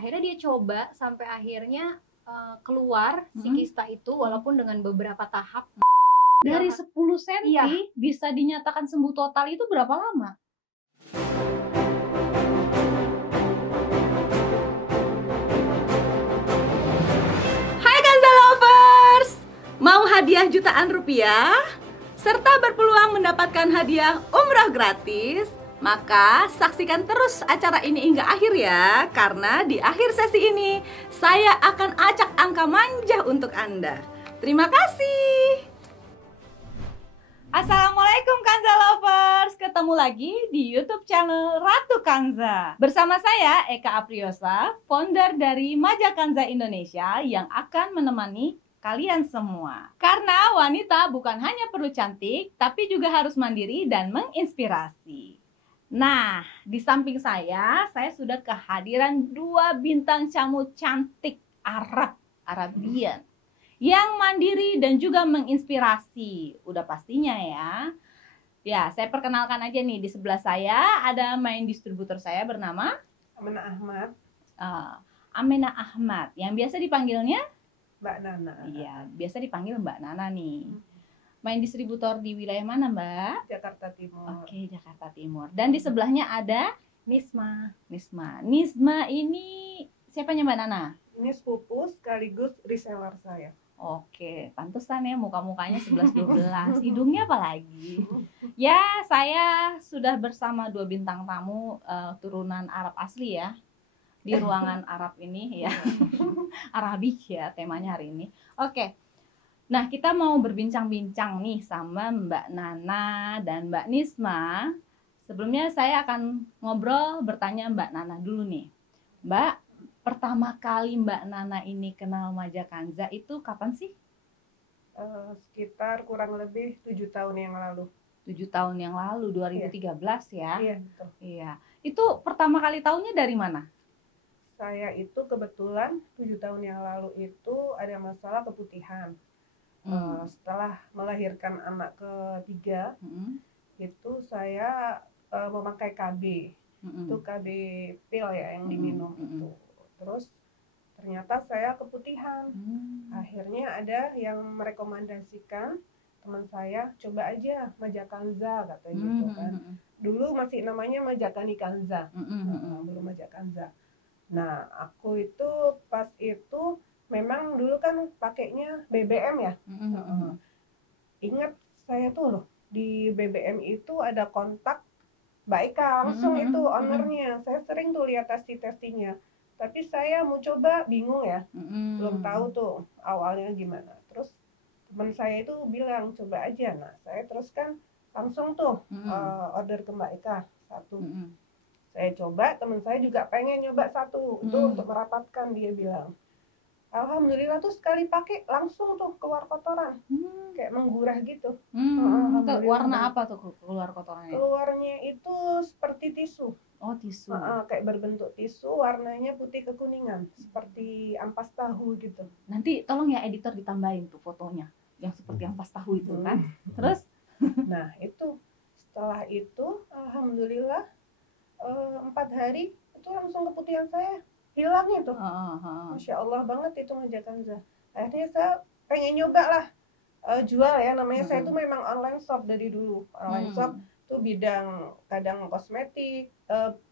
Akhirnya dia coba sampai akhirnya keluar si kista itu walaupun dengan beberapa tahap. Dari 10 cm Iya. bisa dinyatakan sembuh total itu berapa lama? Hai Kanza Lovers! Mau hadiah jutaan rupiah? Serta berpeluang mendapatkan hadiah umrah gratis? Maka saksikan terus acara ini hingga akhir ya. Karena di akhir sesi ini saya akan acak angka manja untuk Anda. Terima kasih. Assalamualaikum Kanza Lovers. Ketemu lagi di YouTube channel Ratu Kanza. Bersama saya Eka Apriosa, founder dari Maja Kanza Indonesia yang akan menemani kalian semua. Karena wanita bukan hanya perlu cantik, tapi juga harus mandiri dan menginspirasi. Nah, di samping saya sudah kehadiran 2 bintang tamu cantik Arabian yang mandiri dan juga menginspirasi. Udah pastinya ya. Ya, saya perkenalkan aja nih, di sebelah saya ada main distributor saya bernama Amena Ahmad. Amena Ahmad, yang biasa dipanggilnya Mbak Nana. Iya, biasa dipanggil Mbak Nana nih. Main distributor di wilayah mana, Mbak? Jakarta Timur. Oke, Jakarta Timur. Dan di sebelahnya ada Nisma. Nisma ini siapanya Mbak Nana? Ini sepupu sekaligus reseller saya. Oke, pantesan ya muka-mukanya 11-12. Hidungnya apa lagi? Ya, saya sudah bersama 2 bintang tamu turunan Arab asli ya. Di ruangan Arab ini ya. Arabik ya temanya hari ini. Oke. Nah, kita mau berbincang-bincang nih sama Mbak Nana dan Mbak Nisma. Sebelumnya saya akan bertanya Mbak Nana dulu nih. Mbak, pertama kali Mbak Nana ini kenal Maja Kanza itu kapan sih? Sekitar kurang lebih 7 tahun yang lalu. 7 tahun yang lalu, 2013 ya? Iya, betul. Iya. Itu pertama kali tahunya dari mana? Saya itu kebetulan 7 tahun yang lalu itu ada masalah keputihan. Setelah melahirkan anak ketiga, itu saya memakai KB. Itu KB pil ya yang diminum itu. Terus ternyata saya keputihan. Akhirnya ada yang merekomendasikan teman saya, coba aja Maja Kanza katanya gitu kan. Dulu masih namanya Majakani Kanza. Belum Maja Kanza. Nah, aku itu pas itu memang dulu kan pakainya BBM ya. Ingat saya tuh loh, di BBM itu ada kontak Mbak Eka, langsung itu ownernya. Saya sering tuh lihat testi-testinya. Tapi saya mau coba bingung ya. Belum tahu tuh awalnya gimana. Terus teman saya itu bilang coba aja. Nah, saya teruskan langsung tuh order ke Mbak Eka 1. Saya coba, teman saya juga pengen nyoba 1 itu untuk merapatkan, dia bilang. Alhamdulillah tuh sekali pakai langsung tuh keluar kotoran, kayak menggurah gitu. Warna apa tuh keluar kotorannya? Keluarnya itu seperti tisu. Oh, tisu. Kayak berbentuk tisu, warnanya putih kekuningan, seperti ampas tahu gitu. Nanti tolong ya editor ditambahin tuh fotonya, yang seperti ampas tahu itu kan. Terus? Nah itu, setelah itu alhamdulillah 4 hari itu langsung keputihan saya hilangnya tuh. Masya Allah banget itu Maja Kanza. Akhirnya saya pengen nyoba lah jual ya, namanya saya tuh memang online shop dari dulu. Online shop tuh bidang kadang kosmetik,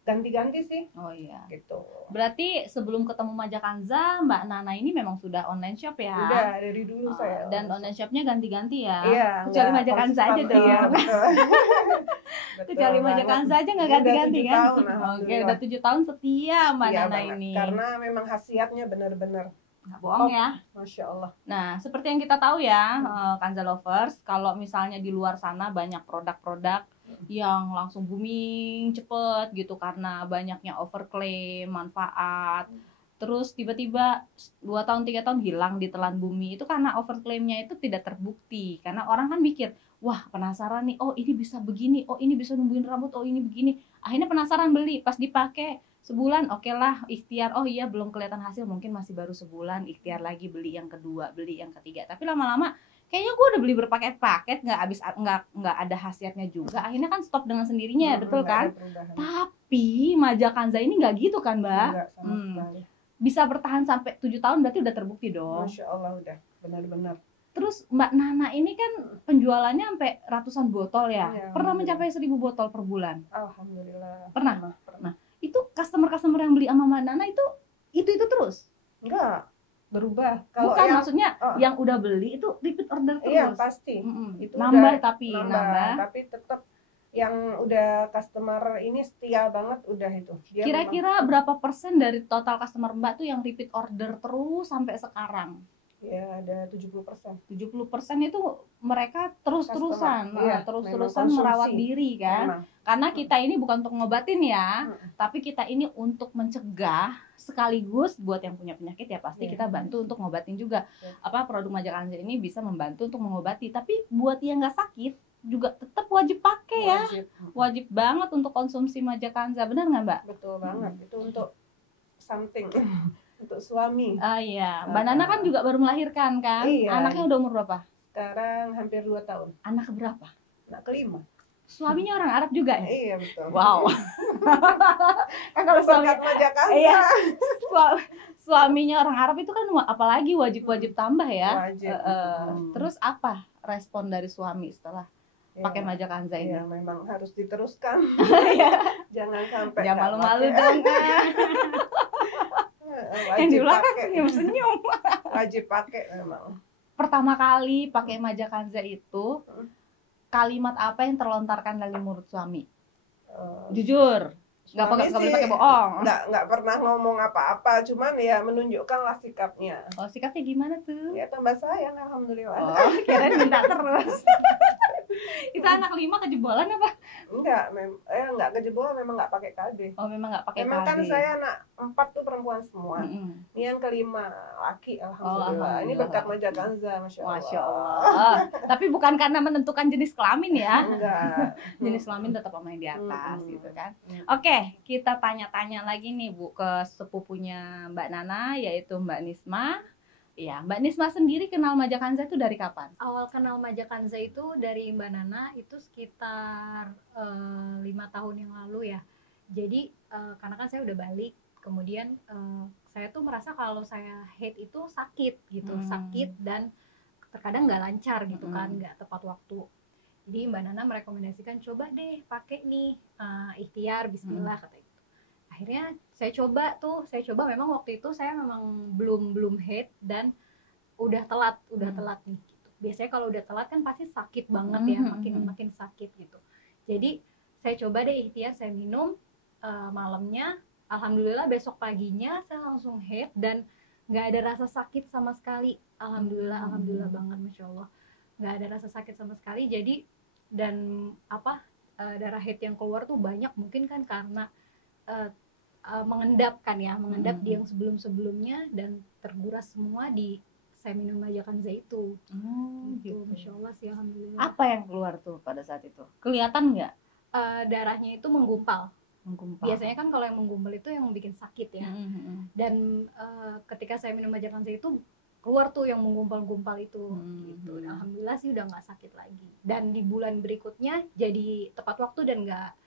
ganti-ganti sih. Oh iya. Gitu. Berarti sebelum ketemu Maja Kanza, Mbak Nana ini memang sudah online shop ya? Udah dari dulu saya. Dan online shopnya ganti-ganti ya? Iya. Kecuali Maja Kanza aja dong. Iya, betul. Kecuali Maja Kanza aja nggak ganti-ganti kan? Oke, udah 7 tahun setia Mbak Iya, Nana banget. ini. Karena memang khasiatnya benar-benar nggak bohong ya. Masya Allah. Nah, seperti yang kita tahu ya, Kanza Lovers, kalau misalnya di luar sana banyak produk-produk yang langsung booming cepet gitu karena banyaknya overclaim, manfaat. Terus tiba-tiba 2 tahun 3 tahun hilang ditelan bumi, itu karena overclaimnya itu tidak terbukti. Karena orang kan mikir, wah penasaran nih, oh ini bisa begini, oh ini bisa numbuhin rambut, oh ini begini. Akhirnya penasaran beli, pas dipakai sebulan oke lah ikhtiar, oh iya belum kelihatan hasil, mungkin masih baru sebulan, ikhtiar lagi beli yang kedua, beli yang ketiga. Tapi lama-lama kayaknya gue udah beli berpaket-paket nggak ada khasiatnya juga, akhirnya kan stop dengan sendirinya, betul kan? Tapi Maja Kanza ini nggak gitu kan Mbak? Enggak, sama sekali. bisa bertahan sampai 7 tahun berarti udah terbukti dong. Masya Allah udah benar-benar. Terus Mbak Nana ini kan penjualannya sampai ratusan botol ya. Iya, Pernah alhamdulillah. mencapai 1000 botol per bulan. Alhamdulillah. Pernah? Pernah. Itu customer yang beli sama Mbak Nana itu terus. Enggak berubah. Kalau Bukan yang maksudnya oh. yang udah beli itu repeat order terus. Iya pasti. Itu Nambah udah tapi nambah. Tapi tetap yang udah customer ini setia banget udah itu. Dia Kira-kira berapa persen dari total customer Mbak tuh yang repeat order terus sampai sekarang? ya ada 70%. 70% itu mereka terus-terusan, Customer, iya, terus-terusan memang merawat konsumsi. diri kan. Memang. Karena kita ini bukan untuk ngobatin ya, Mm. tapi kita ini untuk mencegah sekaligus buat yang punya penyakit ya pasti Iya. kita bantu untuk ngobatin juga. Iya. Apa produk Majakanza ini bisa membantu untuk mengobati, tapi buat yang nggak sakit juga tetap wajib pakai ya. Wajib. Wajib banget untuk konsumsi Majakanza, benar nggak Mbak? Betul banget. Itu untuk something untuk suami. Ah iya, Mbak Nana kan juga baru melahirkan kan? Iya. Anaknya udah umur berapa? Sekarang hampir 2 tahun. Anak berapa? Anak kelima. Suaminya orang Arab juga ya? Iya betul. Wow. Kan kalau suami, Berkat Majakanza. iya, suaminya orang Arab itu kan apalagi wajib tambah ya. Wajib. Terus apa respon dari suami setelah Ya, pakai Majakanza ini? ya memang harus diteruskan. Iya. Jangan sampai Jangan nggak malu-malu pakai. dong. Yang di Wajib belakang pakai. senyum-senyum. Wajib pakai memang. Pertama kali pakai Majakanza itu kalimat apa yang terlontarkan dari mulut suami? Jujur, nggak Suami boleh sih pakai bohong. nggak pernah ngomong apa-apa, cuman ya menunjukkanlah sikapnya. Oh, sikapnya gimana tuh? Ya tambah sayang alhamdulillah. Oh, kirain minta terus. Itu anak 5 kejebolan apa? Enggak kejebol, memang nggak pakai KB. Oh, memang nggak pakai Memang kan KB. saya anak 4 tuh perempuan semua. Mm-mm. Ini yang kelima laki alhamdulillah. Ini alhamdulillah. berkat Majakanza, masya Allah. Masya Allah. Tapi bukan karena menentukan jenis kelamin ya. Enggak. Jenis kelamin tetap sama yang di atas gitu kan. Mm. Oke, kita tanya-tanya lagi nih Bu ke sepupunya Mbak Nana yaitu Mbak Nisma. Ya, Mbak Nisma sendiri kenal Majakanza itu dari kapan? Awal kenal Majakanza itu dari Mbak Nana itu sekitar 5 tahun yang lalu ya. Jadi karena kan saya udah balik, kemudian saya tuh merasa kalau saya haid itu sakit gitu, sakit dan terkadang nggak lancar gitu kan, nggak tepat waktu. Jadi Mbak Nana merekomendasikan coba deh pakai nih ikhtiar Bismillah kata itu. Akhirnya saya coba memang waktu itu saya memang belum haid dan udah telat nih gitu. Biasanya kalau udah telat kan pasti sakit banget ya, makin sakit gitu. Jadi saya coba deh ikhtiar, saya minum malamnya, alhamdulillah besok paginya saya langsung haid dan nggak ada rasa sakit sama sekali. Alhamdulillah banget, masya Allah, nggak ada rasa sakit sama sekali. Jadi dan darah haid yang keluar tuh banyak, mungkin kan karena mengendap di yang sebelumnya dan terguras semua di saya minum Majakanza itu. Gitu. Masya Allah sih, alhamdulillah. Apa yang keluar tuh pada saat itu? Kelihatan nggak? Darahnya itu menggumpal. Menggumpal. Biasanya kan kalau yang menggumpal itu yang bikin sakit ya. Dan ketika saya minum Majakanza itu keluar tuh yang menggumpal-gumpal itu. Gitu. Alhamdulillah sih udah nggak sakit lagi. Dan di bulan berikutnya jadi tepat waktu dan nggak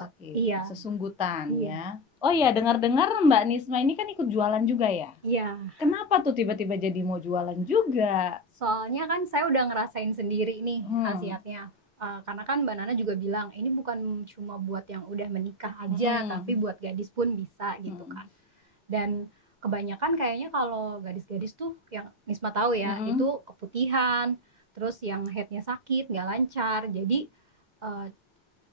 sakit. Iya. Sesunggutan Iya. ya. Oh iya, dengar-dengar Mbak Nisma ini kan ikut jualan juga ya? Iya. Kenapa tuh tiba-tiba jadi mau jualan juga? Soalnya kan saya udah ngerasain sendiri nih khasiatnya. Karena kan Mbak Nana juga bilang ini bukan cuma buat yang udah menikah aja, tapi buat gadis pun bisa gitu kan. Dan kebanyakan kayaknya kalau gadis-gadis tuh yang Nisma tahu ya, itu keputihan, terus yang headnya sakit, nggak lancar. Jadi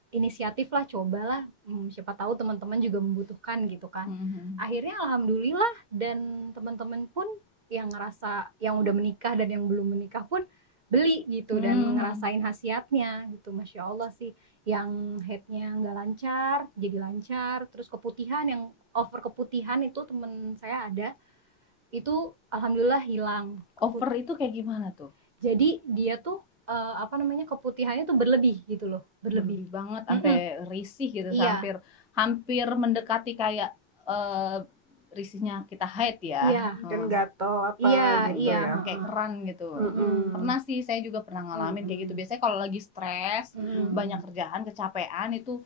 inisiatif lah, cobalah, siapa tahu teman-teman juga membutuhkan gitu kan. Akhirnya alhamdulillah, dan teman-teman pun yang ngerasa yang udah menikah dan yang belum menikah pun beli gitu dan ngerasain khasiatnya gitu. Masya Allah sih, yang headnya nggak lancar jadi lancar, terus keputihan, yang over keputihan itu temen saya ada, itu alhamdulillah hilang. Over itu kayak gimana tuh? Jadi dia tuh keputihannya tuh berlebih gitu loh, berlebih banget sampai risih gitu. Iya. hampir mendekati kayak risihnya kita haid ya. Iya. Mungkin gatel apa Iya, gitu iya. ya. Kayak keran gitu. Mm-mm. Pernah sih, saya juga pernah ngalamin kayak gitu. Biasanya kalau lagi stres, banyak kerjaan, kecapean itu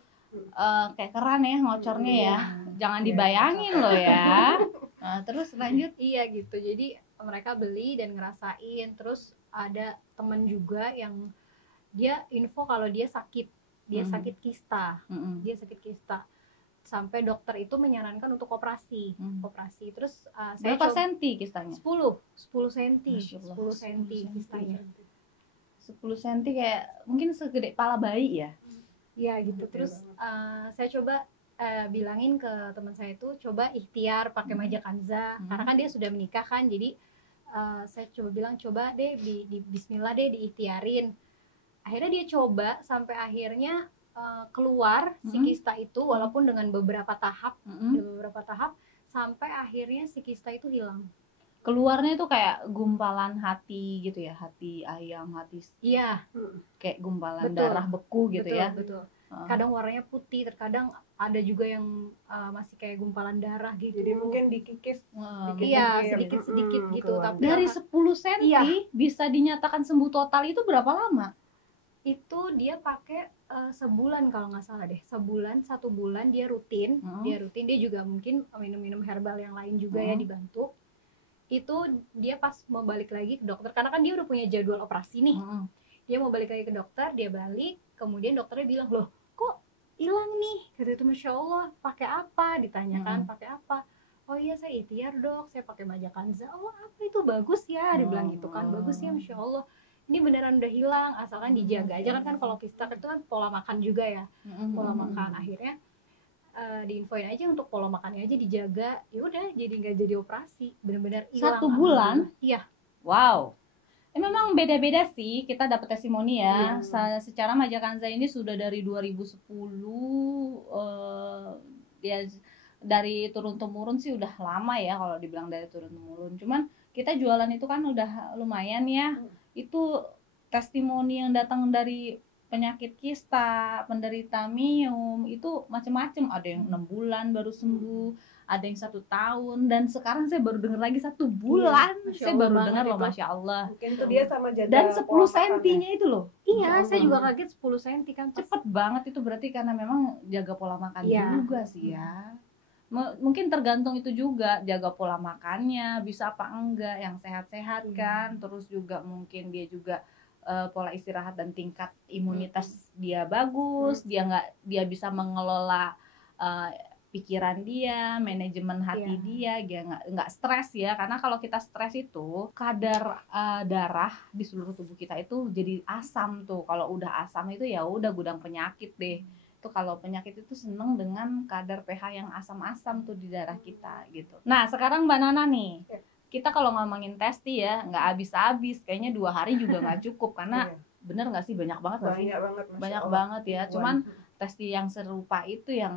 kayak keran ya ngocornya ya. Jangan Iya, dibayangin loh ya. Terus lanjut. Iya gitu, jadi mereka beli dan ngerasain. Terus ada temen juga yang dia info kalau dia sakit sakit kista, dia sakit kista, sampai dokter itu menyarankan untuk operasi. Terus saya Berapa senti kistanya? 10 senti, Masya Allah, 10 senti kistanya. 10 senti kayak mungkin segede pala bayi ya. Iya gitu. Terus saya coba bilangin ke teman saya itu coba ikhtiar pakai majakanza, karena kan dia sudah menikah kan. Jadi saya coba bilang coba deh di bismillah deh diikhtiarin. Akhirnya dia coba sampai akhirnya keluar si kista itu, walaupun dengan beberapa tahap, sampai akhirnya si kista itu hilang. Keluarnya itu kayak gumpalan hati gitu ya, hati ayam, hati Iya, kayak gumpalan betul, darah beku gitu betul, ya. Betul. Kadang warnanya putih, terkadang ada juga yang masih kayak gumpalan darah gitu. Jadi mungkin dikikis Iya, sedikit-sedikit gitu. Tapi dari 10 senti bisa dinyatakan sembuh total itu berapa lama? Itu dia pakai sebulan kalau nggak salah deh, 1 bulan dia rutin. Dia juga mungkin minum herbal yang lain juga ya, dibantu. Itu dia pas mau balik lagi ke dokter, karena kan dia udah punya jadwal operasi nih. Dia mau balik lagi ke dokter, dia balik, kemudian dokternya bilang, loh kok hilang nih, kata itu. Masya Allah, pakai apa, ditanyakan pakai apa. Oh iya saya ikhtiar dok, saya pakai majakanza. Oh apa itu, bagus ya, dibilang gitu kan. Bagus ya, Masya Allah, ini beneran udah hilang, asalkan dijaga aja kan. Kalau kista itu kan pola makan juga ya, pola makan. Akhirnya diinfoin aja untuk pola makannya aja dijaga, ya udah jadi nggak jadi operasi, bener-bener hilang. 1 bulan? Iya. Wow. Memang beda-beda sih kita dapat testimoni ya. Secara majakanza ini sudah dari 2010 ya, dari turun temurun sih udah lama ya kalau dibilang dari turun temurun. Cuman kita jualan itu kan udah lumayan ya. Itu testimoni yang datang dari penyakit kista, penderita miom itu macam-macam. Ada yang 6 bulan baru sembuh, ada yang 1 tahun, dan sekarang saya baru dengar lagi 1 bulan. Saya baru dengar loh, Masya Allah. Mungkin tuh dia sama jaga. Dan 10 sentinya itu loh. Iya, saya juga kaget 10 senti kan. Cepet banget itu, berarti karena memang jaga pola makan juga sih ya. Mungkin tergantung itu juga, jaga pola makannya bisa apa enggak, yang sehat-sehat kan. Terus juga mungkin dia juga pola istirahat dan tingkat imunitas dia bagus, dia bisa mengelola pikiran dia, manajemen hati dia nggak stres ya. Karena kalau kita stres itu kadar darah di seluruh tubuh kita itu jadi asam tuh. Kalau udah asam itu ya udah gudang penyakit deh. Itu kalau penyakit itu seneng dengan kadar pH yang asam-asam tuh di darah kita gitu. Nah sekarang Mbak Nana nih, kita kalau ngomongin testi ya nggak habis-habis, kayaknya 2 hari juga nggak cukup. Karena bener nggak sih, banyak banget nggak sih? Banyak banget ya. Cuman testi yang serupa itu yang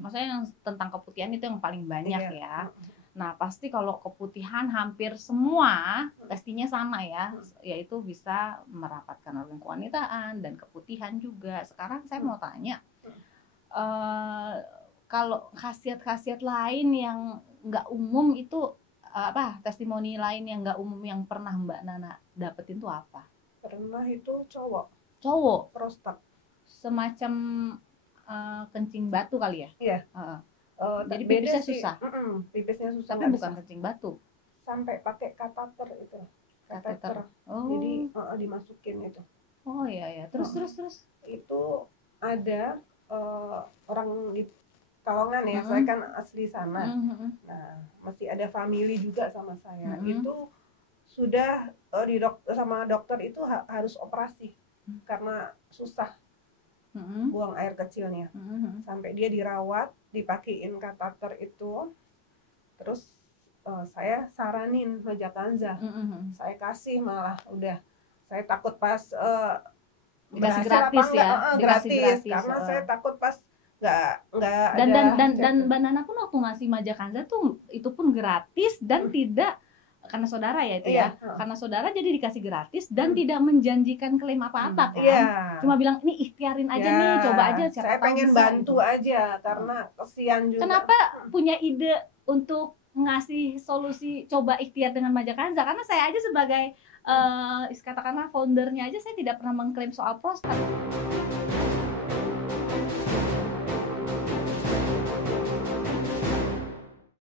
maksudnya yang tentang keputihan itu yang paling banyak ya. Nah pasti kalau keputihan hampir semua testinya sama ya, yaitu bisa merapatkan organ kewanitaan dan keputihan juga. Sekarang saya mau tanya, kalau khasiat-khasiat lain yang nggak umum itu apa, testimoni lain yang nggak umum yang pernah Mbak Nana dapetin tuh apa? Pernah itu cowok prostat semacam kencing batu kali ya? Iya. Jadi pipisnya susah. Pipisnya susah. Tapi bukan kencing batu. Sampai pakai kateter itu. Kateter. Oh. Jadi dimasukin itu. Oh iya. Terus. Itu ada orang di Kalongan ya. Saya kan asli sana. Nah, masih ada family juga sama saya. Itu sudah sama dokter itu harus operasi karena susah buang air kecilnya. Sampai dia dirawat, dipakein kateter itu. Terus saya saranin majakanza. Saya kasih malah udah. Saya takut pas dikasih gratis ya. Gratis. Karena saya takut pas nggak dan Mbak Nana pun waktu ngasih majakanza tuh itu pun gratis dan tidak, karena saudara ya itu ya, karena saudara jadi dikasih gratis dan tidak menjanjikan klaim apa-apa kan. Cuma bilang ini ikhtiarin aja nih, coba aja, siapa saya tahu pengen bisa, bantu gitu. aja karena kesian juga. Kenapa punya ide untuk ngasih solusi coba ikhtiar dengan majakanza? Karena saya aja sebagai katakanlah foundernya aja, saya tidak pernah mengklaim soal prostat.